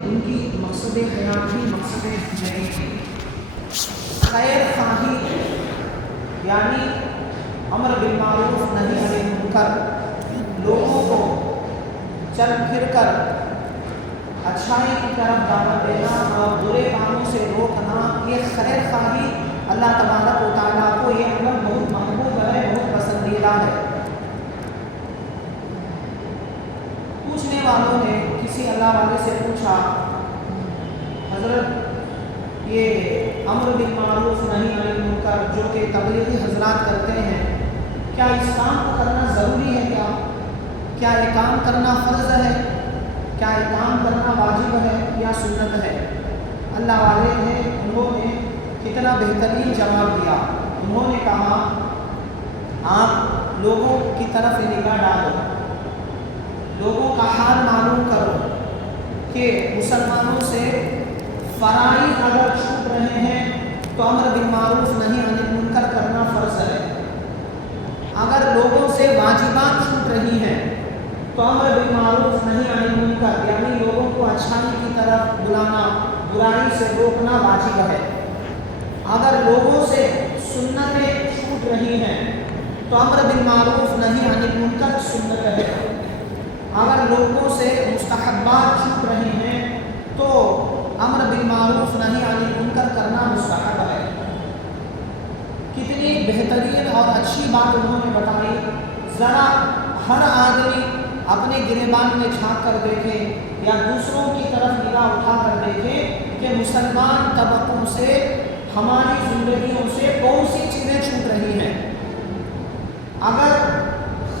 ان کی مقصد حیات بھی مقصد زندگی ہے۔ خیر خواہی یعنی امر بالمعروف نہی عن المنکر، لوگوں کو چل پھر کر اچھائی کی طرف دعوت دینا اور برے کاموں سے روکنا، یہ خیر خواہی اللہ تبارک و تعالیٰ کو یہ عمل بہت محبوب ہے، بہت پسندیدہ ہے۔ پوچھنے والوں نے کسی اللہ والے سے پوچھا، حضرت یہ امر بالمعروف نہی عن المنکر جو کہ تبلیغی حضرات کرتے ہیں، کیا اس کام کو کرنا ضروری ہے؟ کیا یہ کام کرنا فرض ہے؟ کیا یہ کام کرنا واجب ہے یا سنت ہے؟ اللہ والے نے انہوں نے کتنا بہترین جواب دیا۔ انہوں نے کہا، آپ لوگوں کی طرف نگاہ ڈالو، لوگوں کا حال معلوم کرو کہ مسلمانوں سے فرائض اگر چھوٹ رہے ہیں تو امر بالمعروف نہی عن المنکر کرنا فرض ہے۔ اگر لوگوں سے واجبات چھوٹ رہی ہیں تو امر بالمعروف نہی عن المنکر یعنی لوگوں کو اچھائی کی طرف بلانا، برائی سے روکنا واجب ہے۔ اگر لوگوں سے سنتیں چھوٹ رہی ہیں تو امر بالمعروف نہی عن المنکر سنت ہے۔ اگر لوگوں سے مستحبات چھوٹ رہی ہیں تو امر بالمعروف نہی عن المنکر کرنا مستحب ہے۔ کتنی بہترین اور اچھی بات انہوں نے بتائی۔ ذرا ہر آدمی اپنے گریبان میں جھانک کر دیکھے یا دوسروں کی طرف نگاہ اٹھا کر دیکھے کہ مسلمان طبقوں سے، ہماری زندگیوں سے کون سی چیزیں چھوٹ رہی ہیں۔ اگر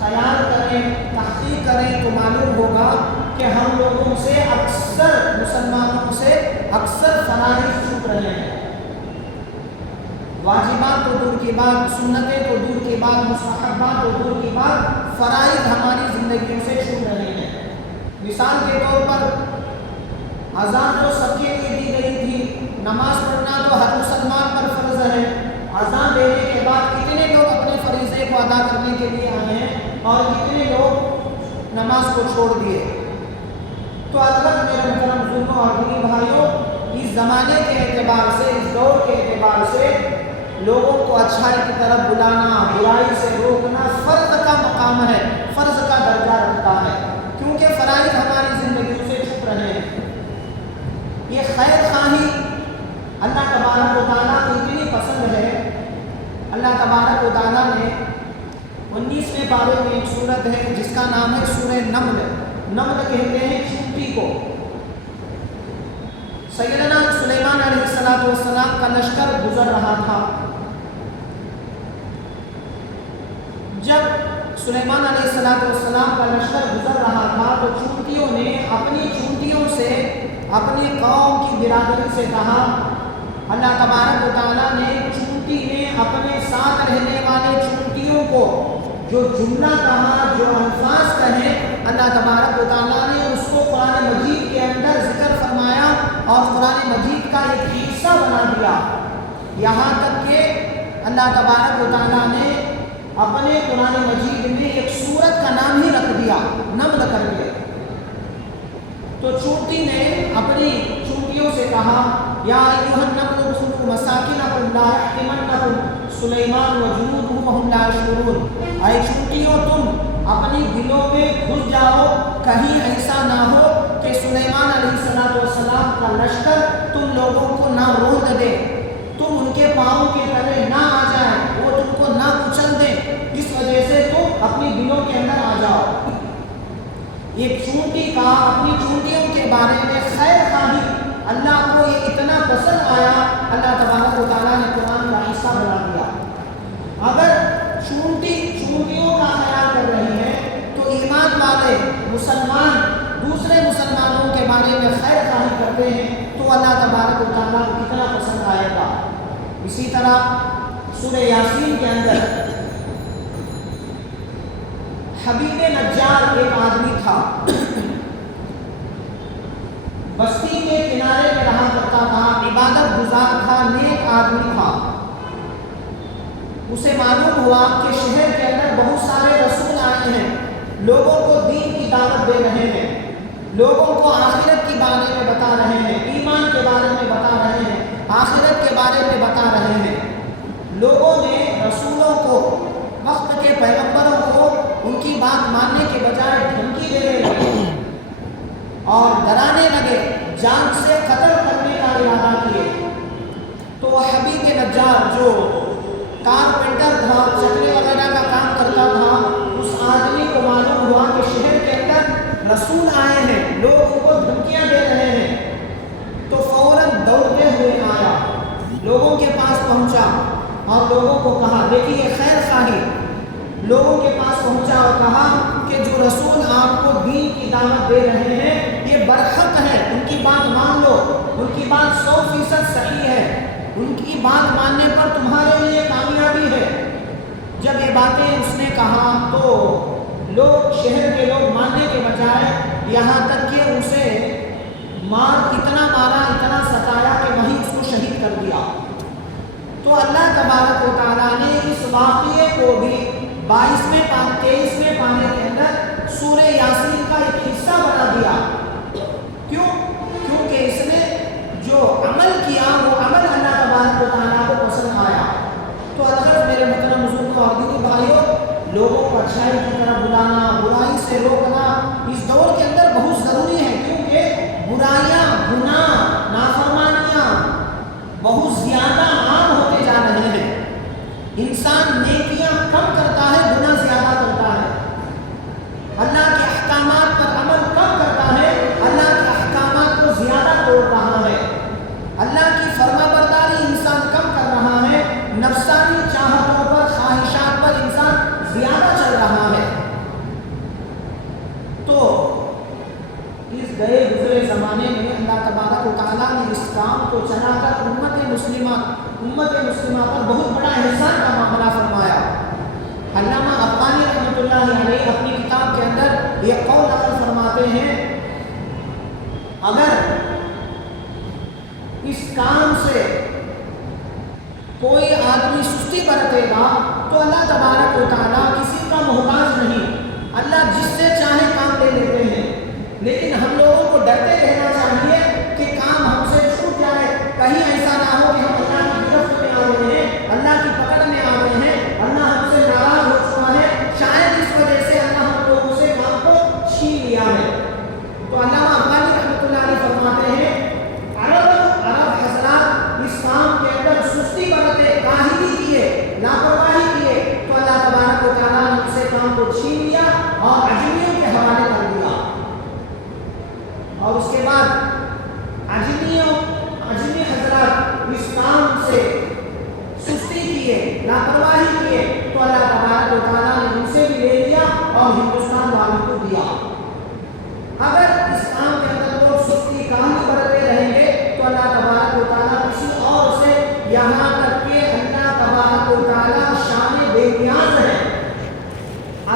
خیال کریں، تحقیق کریں تو معلوم ہوگا کہ ہم لوگوں سے اکثر، مسلمانوں سے اکثر فرائض چھوٹ رہے ہیں۔ واجبات تو دور کی بات، سنتیں تو دور کی بات، مستحبات تو دور کی بات، فرائض ہماری زندگیوں سے چھوٹ رہے ہیں۔ مثال کے طور پر اذان تو سب کے لیے دی گئی تھی، نماز پڑھنا تو ہر مسلمان پر فرض ہے۔ اذان دینے کے بعد کتنے لوگ اپنے فریضے کو ادا کرنے کے لیے آئے ہیں اور کتنے لوگ نماز کو چھوڑ دیے۔ تو البتہ میرے محترم بزرگوں اور دینی بھائیوں، اس زمانے کے اعتبار سے، اس دور کے اعتبار سے لوگوں کو اچھائی کی طرف بلانا، برائی سے روکنا فرض کا مقام ہے، فرض کا درجہ رکھتا ہے، کیونکہ فرائض ہماری زندگیوں سے چھپ رہے ہیں۔ یہ خیر خواہی اللہ تبارک و تعالیٰ کو اتنی پسند ہے۔ اللہ تبارک و تعالیٰ نے 19ویں پارے میں ایک سورت ہے جس کا نام ہے سورہ نمل۔ نمل کہتے ہیں چونٹی کو۔ سیدنا سلیمان علیہ السلام کا لشکر گزر رہا تھا۔ جب سلیمان علیہ السلام کا لشکر گزر رہا تھا تو چونٹیوں نے اپنی چونٹیوں سے اپنی قوم کی برادری سے کہا، اللہ تبارک و تعالیٰ نے چونٹی نے اپنے ساتھ رہنے والے چونٹیوں کو جو جملہ کہا، جو الفاظ کہے، اللہ تبارک و تعالیٰ نے اس کو قرآن مجید کے اندر ذکر فرمایا اور قرآن مجید کا ایک حصہ بنا دیا۔ یہاں تک کہ اللہ تبارک و تعالیٰ نے اپنے قرآن مجید میں ایک سورت کا نام ہی رکھ دیا، نمل کر کے۔ تو چونٹی نے اپنی چونٹیوں سے کہا، یا ایھا النمل ادخلوا مساکنکم لا یحطمنکم سلیمان وجنودہ وہم لا یشعرون۔ اے چونٹیوں، تم اپنی دلوں میں گھس جاؤ، کہیں ایسا نہ ہو کہ سلیمان علیہ السلام کا لشکر تم لوگوں کو نہ روند دے، تم ان کے پاؤں کے تلے نہ آ جائیں، وہ تم کو نہ کچل دیں، اس وجہ سے تم اپنی دلوں کے اندر آ جاؤ۔ ایک چونٹی کا اپنی چونٹیوں کے بارے میں خیر خواہی اللہ کو یہ اتنا پسند آیا، اللہ تبارک و تعالیٰ نے قرآن کا حصہ بنا دیا۔ اگر چونٹیوں کا خیال کر رہی ہے تو ایمان والے مسلمان دوسرے مسلمانوں کے بارے میں خیر خواہی کرتے ہیں تو اللہ تبارک و تعالیٰ کو کتنا پسند آئے گا۔ اسی طرح سورہ یاسین کے اندر حبیب نجار ایک آدمی تھا، بستی کے کنارے میں رہا کرتا تھا، عبادت گزار تھا، نیک آدمی تھا۔ اسے معلوم ہوا کہ شہر کے اندر بہت سارے رسول آئے ہیں، لوگوں کو دین کی دعوت دے رہے ہیں، لوگوں کو آخرت کے بارے میں بتا جان سے قتل کرنے کا ارادہ کیے تو حبیب نجار جو کارپینٹر تھا، چکلے وغیرہ کا کام کرتا تھا، اس آدمی کو معلوم ہوا کہ شہر کے اندر رسول آئے ہیں، لوگ ان کو دھمکیاں دے رہے ہیں، تو فوراً دوڑتے ہوئے آیا، لوگوں کے پاس پہنچا اور لوگوں کو کہا، دیکھیے خیر خواہی، لوگوں کے پاس پہنچا اور کہا کہ جو رسول آپ کو دین کی دعوت دے رہے ہیں یہ برحق ہے، ان کی بات مان لو، ان کی بات 100% صحیح ہے، ان کی بات ماننے پر تمہارے لیے کامیابی ہے۔ جب یہ باتیں اس نے کہا تو لوگ، شہر کے لوگ ماننے کے بجائے یہاں تک کہ اسے اتنا مارا، اتنا ستایا کہ وہیں اس کو شہید کر دیا۔ تو اللہ تبارک و تعالیٰ نے اس واقعے کو بھی 23ویں پارے کے اندر سورہ یاسین کا ایک حصہ بنا دیا۔ کیوں؟ کیونکہ اس نے جو عمل کیا وہ عمل اللہ تبارک و تعالیٰ کو پسند آیا۔ تو الغرض میرے محترم بزرگ اور دینی بھائیوں، لوگوں کو اچھائی کی طرف بلانا، برائی سے روکنا اس دور کے اندر بہت ضروری ہے، کیونکہ برائیاں، گناہ، نافرمانیاں بہت زیادہ عام ہوتے جا رہے ہیں۔ انسان نیکیاں کم کرتا ہے، گناہ زیادہ کرتا ہے، اللہ کے احکامات پر عمل کم کرتا ہے، اللہ کے احکامات کو زیادہ توڑ رہا ہے، اللہ کی فرما برداری انسان کم کر رہا ہے، نفسانی چاہتوں پر، خواہشات پر انسان زیادہ چل رہا ہے۔ تو اس گئے گزرے زمانے میں اللہ تبارک و تعالیٰ نے اس کام کو چلا کر امت مسلمہ پر بہت بڑا احسان کا معاملہ فرمایا۔ علامہ افغانی رحمۃ اللہ علیہ اپنی کتاب کے اندر یہ قول نقل فرماتے ہیں، اگر اس کام سے کوئی آدمی سستی برتے گا تو اللہ تبارک و تعالیٰ کسی کا محتاج نہیں، اللہ جس سے چاہے کام لے لیتے ہیں، لیکن ہم لوگوں کو ڈرتے رہنا چاہیے کہ کام ہم سے چھوٹ جائے، کہیں ایسا نہ ہو کہ ہم اللہ کی گرفت میں آ رہے ہیں، اللہ کی پکڑ میں آ رہے ہیں، اللہ ہم سے ناراض ہو چکا ہے، شاید اس وجہ سے اللہ ہم لوگوں سے کام کو چھین لیا ہے۔ تو علامہ افغانی رحمۃ اللہ علیہ فرماتے ہیں، عرب حضرات اس کام کے اندر سستی برتے، کاہلی کیے، لاپرواہی کیے تو اللہ تبارک و تعالیٰ نے ان سے کام کو چھین لیا اور اجمیوں کے حوالے کر دیا۔ اور اس کے بعد اجمی حضرات اس کام سے سستی کیے، لاپرواہی کیے تو اللہ تبارک و تعالیٰ نے ان سے بھی لے لیا اور ہندوستان والوں کو دیا۔ اگر اس کام کے اندر لوگ سستی کاہلی برتے رہیں گے تو اللہ تبارک و تعالیٰ کسی اور سے، یہاں تک کہ اللہ تبارک و تعالیٰ شان بے نیاز ہے،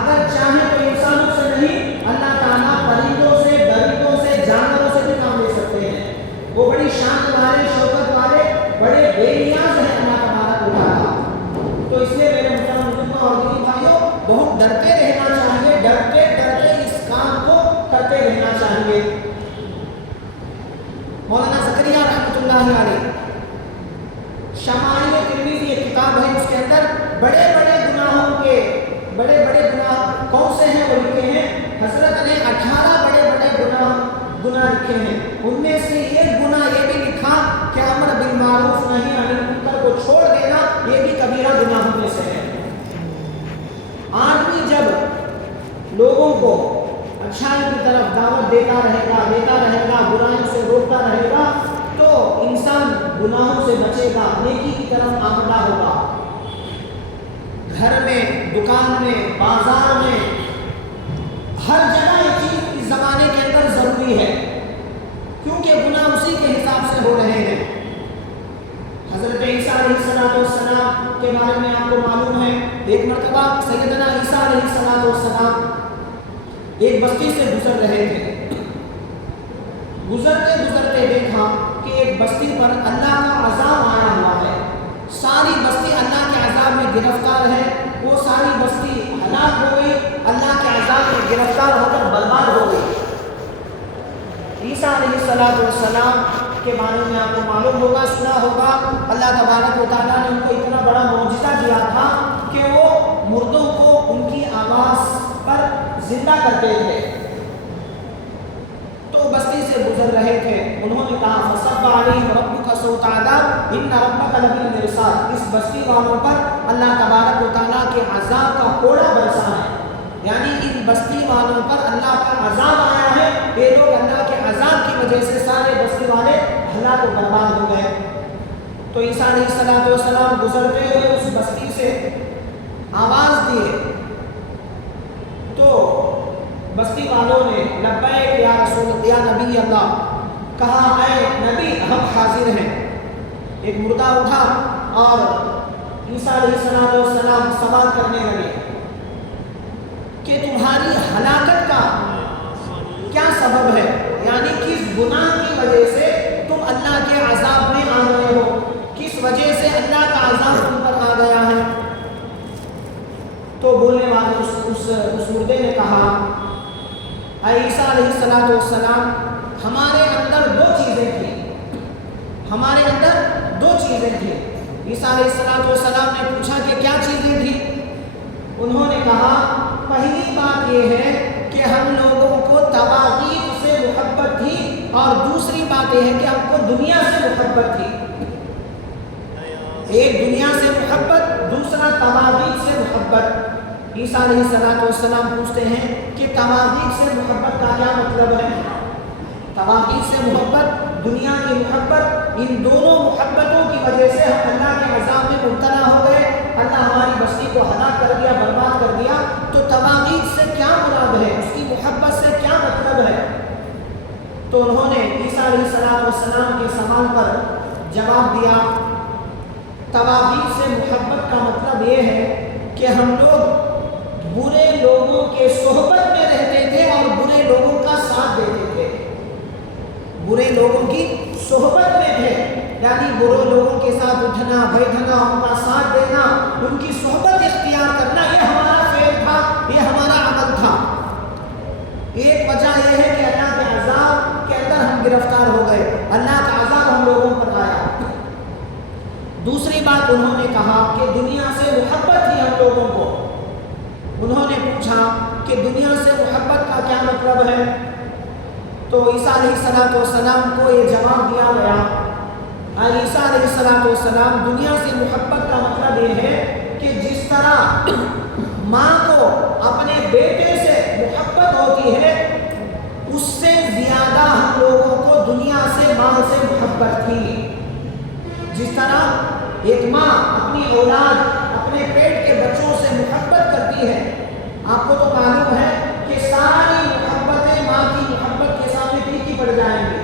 اگر چاہے تو انسانوں سے نہیں، اللہ تعالیٰ پرندوں سے، درندوں سے، جانوروں سے بھی کام لے سکتے ہیں، وہ بڑی شان والے، شوکت والے، بڑے بے نیاز ہیں اللہ تبارک و تعالیٰ۔ تو اس لیے میرے محترم بزرگوں اور دینی بھائیوں، بہت ڈرتے رہنا چاہیے، ڈرتے ڈرتے اس کام کو کرتے رہنا چاہیے۔ مولانا زکریا رحمۃ اللہ علیہ شمائل ترمذی ایک کتاب ہے، اس کے اندر بڑے بڑے گناہ کون سے ہیں وہ لکھے ہیں، حضرت نے 18 بڑے گناہ لکھے ہیں، ان میں سے ایک گناہ یہ بھی لکھا کہ امر بالمعروف نہی عن المنکر کو چھوڑ دینا، یہ بھی کبیرہ گناہوں میں سے ہے۔ آدمی جب لوگوں کو اچھائی کی طرف دعوت دیتا رہے گا، برائیوں سے روکتا رہے گا تو انسان گناہوں سے بچے گا، نیکی کی طرف آمدہ ہوگا۔ گھر میں، دکان میں، بازار میں، ہر جگہ یہ چیز اس زمانے کے اندر ضروری ہے، کیونکہ گناہ اسی کے حساب سے ہو رہے ہیں۔ حضرت عیسیٰ علیہ السلام کے بارے میں آپ کو معلوم ہے، ایک مرتبہ سیدنا عیسیٰ علیہ السلام ایک بستی سے گزر رہے تھے، گزرتے دیکھا کہ ایک بستی پر اللہ کا عذاب آیا ہوا ہے، ساری بستی اللہ کے عذاب میں گرفتار ہے، وہ ساری بستی ہلاک ہو گئی، اللہ کے عذاب میں گرفتار ہو کر برباد ہو گئی۔ عیسیٰ علیہ السلام کے بارے میں آپ کو معلوم ہوگا، سنا ہوگا، اللہ تبارک و تعالیٰ نے ان کو اتنا بڑا معجزہ دیا تھا کہ وہ مردوں کو ان کی آواز پر زندہ کرتے تھے۔ تو بستی بستی سے گزر رہے تھے، انہوں نے کہا فصب علیہم ربک صوت عذاب ان ربک لبالمرصاد، اس بستی والوں پر اللہ تبارک و تعالیٰ کے عذاب کا کوڑا برسا ہے، یعنی ان بستی والوں پر اللہ کا عذاب آیا ہے، یہ لوگ اللہ کے عذاب کی وجہ سے سارے بستی والے ہلاک و برباد ہو گئے۔ تو عیسیٰ علیہ السلام گزرتے ہوئے اس بستی سے آواز دیے تو بستی والوں نے لبیک یا رسول یا نبی اللہ، کہا اے نبی ہم حاضر ہیں۔ ایک مردہ اٹھا اور عیسیٰ علیہ السلام سوال کرنے لگے کہ تمہاری ہلاکت کا کیا سبب ہے، یعنی کس گناہ کی وجہ سے تم اللہ کے عذاب میں آ گئے ہو، کس وجہ سے اللہ کا عذاب تم پر آ گیا ہے۔ تو بولنے والے اس مردے نے کہا اے عیسیٰ علیہ السلام، ہمارے اندر دو چیزیں تھیں، ہمارے اندر دو چیزیں تھیں۔ عیسیٰ علیہ السلام نے پوچھا کہ کیا چیزیں تھیں؟ انہوں نے کہا پہلی بات یہ ہے کہ ہم لوگوں کو تواغیت سے محبت تھی، اور دوسری بات یہ ہے کہ ہم کو دنیا سے محبت تھی۔ ایک دنیا سے محبت، دوسرا تواغیت سے محبت۔ عیسیٰ علیہ السلام پوچھتے ہیں کہ تواغیت سے محبت کا کیا مطلب ہے؟ تواغیت سے محبت، دنیا کی محبت، ان دونوں محبتوں کی وجہ سے ہم اللہ کے عذاب میں مبتلا ہو گئے، اللہ ہماری بستی کو ہلاک کر دیا، برباد کر دیا۔ تو تواغیت سے کیا مراد ہے، اس کی محبت سے کیا مطلب ہے؟ تو انہوں نے عیسیٰ علیہ السلام کے سوال پر جواب دیا تواغیت سے محبت کا مطلب یہ ہے کہ ہم لوگ برے لوگوں کے صحبت میں رہتے تھے اور برے لوگوں کا ساتھ دیتے تھے، برے لوگوں کی صحبت میں تھے، یعنی برے لوگوں کے ساتھ اٹھنا بیٹھنا، ان کا ساتھ دینا، ان کی صحبت اختیار کرنا، یہ ہمارا فعل تھا، یہ ہمارا عمل تھا۔ ایک وجہ یہ ہے کہ اللہ کے عذاب کے اندر ہم گرفتار ہو گئے، اللہ کا عذاب ہم لوگوں پر آیا۔ دوسری بات انہوں نے کہا کہ دنیا سے محبت تھی ہم لوگوں کو۔ انہوں نے پوچھا کہ دنیا سے محبت کا کیا مطلب ہے؟ تو عیسیٰ علیہ السلام کو یہ جواب دیا گیا عیسیٰ علیہ السلام، دنیا سے محبت کا مطلب یہ ہے کہ جس طرح ماں کو اپنے بیٹے سے محبت ہوتی ہے، اس سے زیادہ ہم لوگوں کو دنیا سے ماں سے محبت تھی۔ جس طرح ایک ماں اپنی اولاد، اپنے پیٹ کے بچوں سے محبت کرتی ہے، آپ کو تو معلوم ہے کہ ساری محبتیں ماں کی محبت کے سامنے پھیکی پڑ جائیں گی۔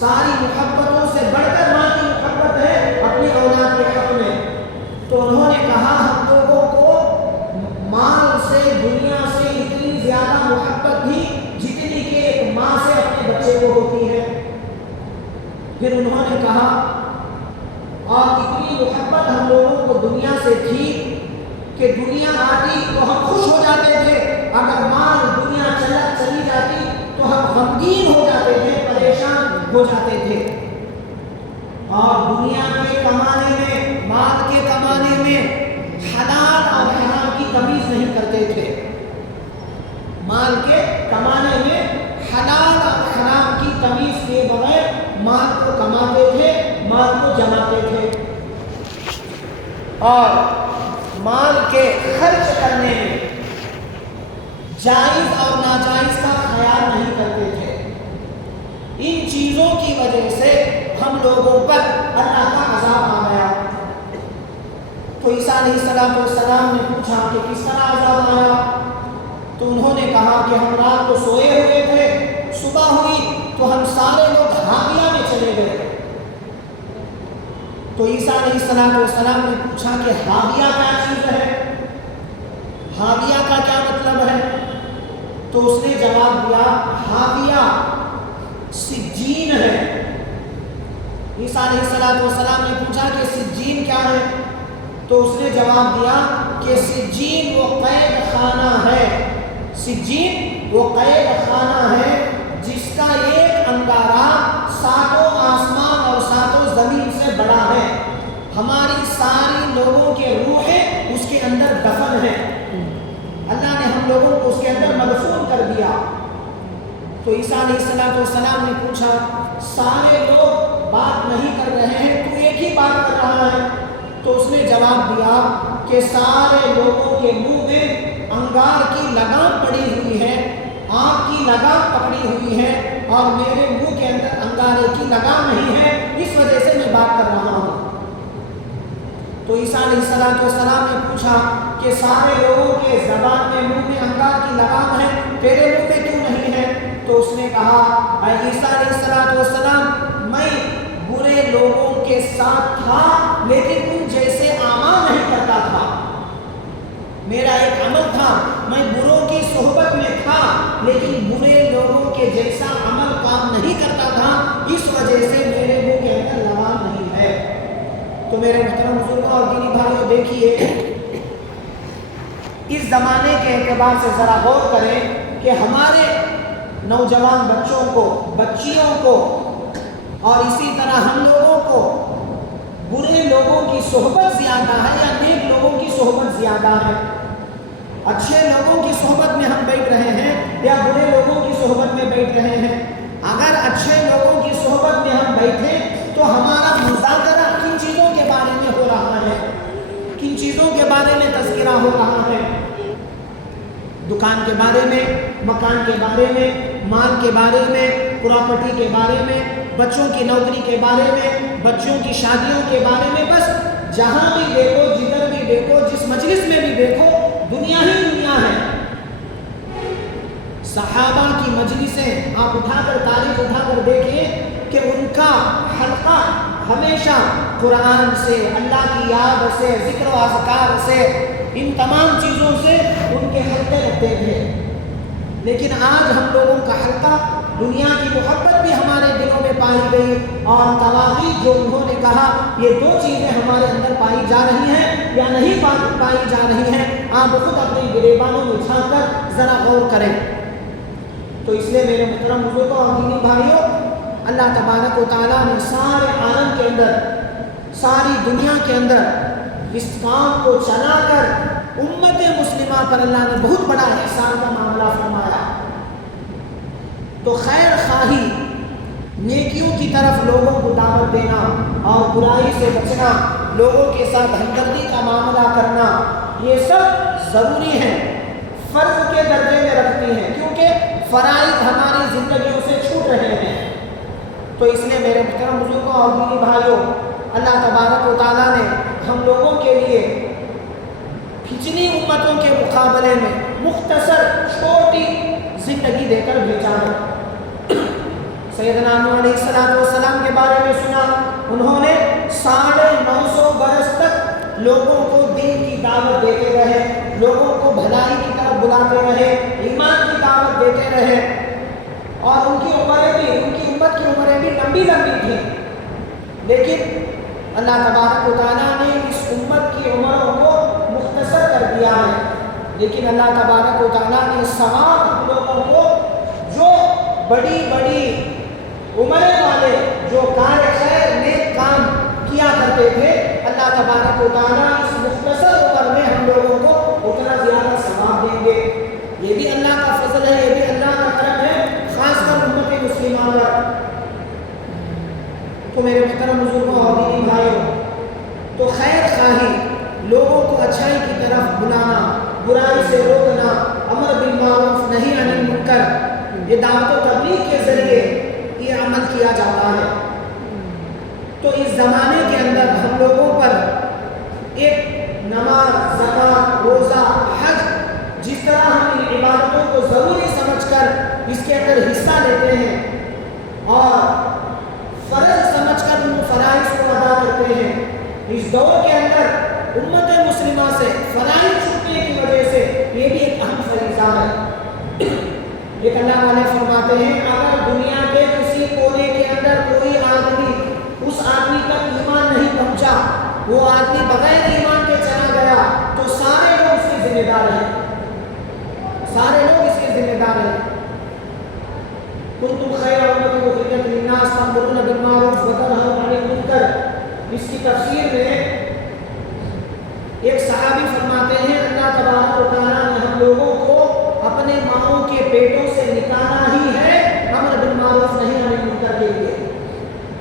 ساری محبتوں سے بڑھ کر ماں کی محبت ہے اپنی اولاد کے حق میں۔ تو انہوں نے کہا ہم لوگوں کو مال سے، دنیا سے اتنی زیادہ محبت تھی جتنی کہ ایک ماں سے اپنے بچے کو ہوتی ہے۔ پھر انہوں نے کہا اور اتنی محبت ہم لوگوں کو دنیا سے تھی کہ دنیا آتی تو ہم خوش ہو جاتے تھے، اگر مال دنیا چلی جاتی تو ہم غمگین ہو جاتے تھے، پریشان ہو جاتے تھے، اور دنیا کے کمانے میں، مال کے کمانے میں حلال اور حرام کی تمیز نہیں کرتے تھے۔ مال کے کمانے میں حلال اور حرام کی تمیز کیے بغیر مال کو کماتے تھے، مال کو جماتے تھے، اور مال کے خرچ کرنے میں جائز اور ناجائز کا خیال نہیں کرتے تھے۔ ان چیزوں کی وجہ سے ہم لوگوں پر اللہ کا عذاب آ گیا۔ تو عیسیٰ علیہ السلام نے پوچھا کہ کس طرح عذاب آیا؟ تو انہوں نے کہا کہ ہم رات کو سوئے ہوئے تھے، صبح ہوئی تو ہم سارے لوگ ہاویہ میں چلے گئے۔ تو عیسیٰ علیہ السلام نے پوچھا کہ ہاویہ کیا چیز ہے، ہاویہ کا کیا مطلب ہے؟ تو اس نے جواب دیا ہاویہ سجین ہے۔ عیسیٰ علیہ السلام نے پوچھا کہ سجین کیا ہے؟ تو اس نے جواب دیا کہ سجین وہ قید خانہ ہے، سجین وہ قید خانہ ہے جس کا ایک انگارہ ساتوں آسمان اور ساتوں زمین سے بڑا ہے، ہماری ساری لوگوں کے روحیں اس کے اندر دفن ہیں، اللہ نے ہم لوگوں کو اس کے اندر مدفون کر دیا۔ تو عیسیٰ علیہ السلام نے پوچھا سارے لوگ بات نہیں کر رہے ہیں، تو ایک ہی بات کر رہا ہے؟ تو اس نے جواب دیا کہ سارے لوگوں کے منہ میں انگار کی لگام پڑی ہوئی ہے، آگ کی لگام پکڑی ہوئی ہے، اور میرے منہ کے اندر انگارے کی لگام نہیں ہے، اس وجہ سے میں بات کر رہا ہوں۔ تو عیسیٰ علیہ السلام نے پوچھا کہ سارے لوگوں کے زبان میں منہ میں انگار کی لگام ہے، تیرے منہ میں کیوں نہیں ہے؟ تو اس نے کہا اے عیسیٰ علیہ السلام، میں برے لوگوں کے ساتھ تھا لیکن ان جیسے اعمال نہیں کرتا تھا۔ میرا ایک عمل تھا، میں بروں کی صحبت میں تھا لیکن برے لوگوں کے جیسا عمل کام نہیں کرتا تھا، اس وجہ سے میرے منہ کے اندر لگام نہیں ہے۔ تو میرے محترم بزرگوں اور دینی بھائیوں، دیکھیے اس زمانے کے اعتبار سے ذرا غور کریں کہ ہمارے نوجوان بچوں کو، بچیوں کو، اور اسی طرح ہم لوگوں کو برے لوگوں کی صحبت زیادہ ہے یا نیک لوگوں کی صحبت زیادہ ہے؟ اچھے لوگوں کی صحبت میں ہم بیٹھ رہے ہیں یا برے لوگوں کی صحبت میں بیٹھ رہے ہیں؟ اگر اچھے لوگوں کی صحبت میں ہم بیٹھیں تو ہمارا مذاکرہ کن چیزوں کے بارے میں ہو رہا ہے، کن چیزوں کے بارے میں تذکرہ ہو رہا ہے؟ دکان کے بارے میں، مکان کے بارے میں، مال کے بارے میں، پراپرٹی کے بارے میں، بچوں کی نوکری کے بارے میں، بچوں کی شادیوں کے بارے میں، بس جہاں بھی دیکھو، جدھر بھی دیکھو، جس مجلس میں بھی دیکھو، دنیا ہی دنیا ہے۔ صحابہ کی مجلسیں آپ اٹھا کر تاریخ اٹھا کر دیکھیں کہ ان کا حلقہ ہمیشہ قرآن سے، اللہ کی یاد سے، ذکر و اذکار سے، ان تمام چیزوں سے ان کے حلقے رہتے تھے۔ لیکن آج ہم لوگوں کا حلقہ، دنیا کی محبت بھی ہمارے دلوں میں پائی گئی، اور تواغیت جو انہوں نے کہا، یہ دو چیزیں ہمارے اندر پائی جا رہی ہیں یا نہیں پائی جا رہی ہیں، آپ خود اپنے گریبانوں میں جھانک کر ذرا غور کریں۔ تو اس لیے میرے محترم بزرگوں اور دینی بھائیوں، اللہ تبارک و تعالیٰ نے سارے عالم کے اندر، ساری دنیا کے اندر اس کام کو چلا کر امت مسلمہ پر اللہ نے بہت بڑا احسان کا معاملہ فرمایا۔ تو خیر خواہی، نیکیوں کی طرف لوگوں کو دعوت دینا اور برائی سے بچنا، لوگوں کے ساتھ ہمدردی کا معاملہ کرنا، یہ سب ضروری ہیں، فرض کے درجے میں رکھتی ہیں، کیونکہ فرائض ہماری زندگیوں سے چھوٹ رہے ہیں۔ تو اس لیے میرے محترم بزرگوں اور دینی بھائیوں، اللہ تبارک و تعالیٰ نے ہم لوگوں کے لیے پچھلی امتوں کے مقابلے میں مختصر چھوٹی زندگی دے کر بھیجا ہے۔ سیدنا نوح علیہ السلام کے بارے میں سنا، انہوں نے 950 برس تک لوگوں کو دین کی دعوت دیتے رہے، لوگوں کو بھلائی کی طرف بلاتے رہے، ایمان کی دعوت دیتے رہے، اور ان کی امت کی عمریں بھی لمبی لمبی تھیں، لیکن اللہ تبارک و تعالیٰ نے اس امت کی عمروں کو مختصر کر دیا ہے۔ لیکن اللہ تبارک و تعالیٰ نے ثواب لوگوں کو جو بڑی بڑی عمریں والے، جو کار خیر نیک کام کیا کرتے تھے، اللہ تبارک و تعالیٰ اس مختصر عمر میں ہم لوگوں کو اتنا زیادہ ثواب دیں گے۔ یہ بھی اللہ کا فضل ہے، یہ بھی اللہ کا کرم ہے، خاص کر امت مسلمہ پر۔ تو میرے محترم بزرگوں اور دینی بھائیوں، تو خیر خواہی، لوگوں کو اچھائی کی طرف بلانا، برائی سے روکنا، امر بالمعروف نہی عن المنکر، یہ دعوت و تبلیغ کے ذریعے یہ عمل کیا جاتا ہے۔ تو اس زمانے کے اندر ہم لوگوں پر ایک نماز، زکوٰۃ، روزہ، حج، جس طرح ہم ان عبادتوں کو ضروری سمجھ کر اس کے اندر حصہ لیتے ہیں اور فرض سمجھ کر ان فرائض کو ادا کرتے ہیں، اس دور کے اندر امت مسلمہ سے فرائض چھوٹنے کی وجہ سے یہ بھی ایک اہم فریضہ ہے۔ ایک اللہ والے فرماتے ہیں، اگر دنیا کے کسی کونے کے اندر کوئی آدمی اس آدمی تک ایمان نہیں پہنچا، وہ آدمی بغیر ایمان کے چلا گیا، تو سارے لوگ اس کے ذمہ دار ہیں، سارے لوگ اس کے ذمہ دار ہیں۔ کنتم خیر امۃ اخرجت للناس تأمرون بالمعروف وتنہون عن المنکر، اس کی تفسیر میں ایک صحابی فرماتے ہیں، اللہ تبارک و تعالیٰ نے ہم لوگوں کو اپنے ماؤں کے پیٹوں سے نکالا ہی ہے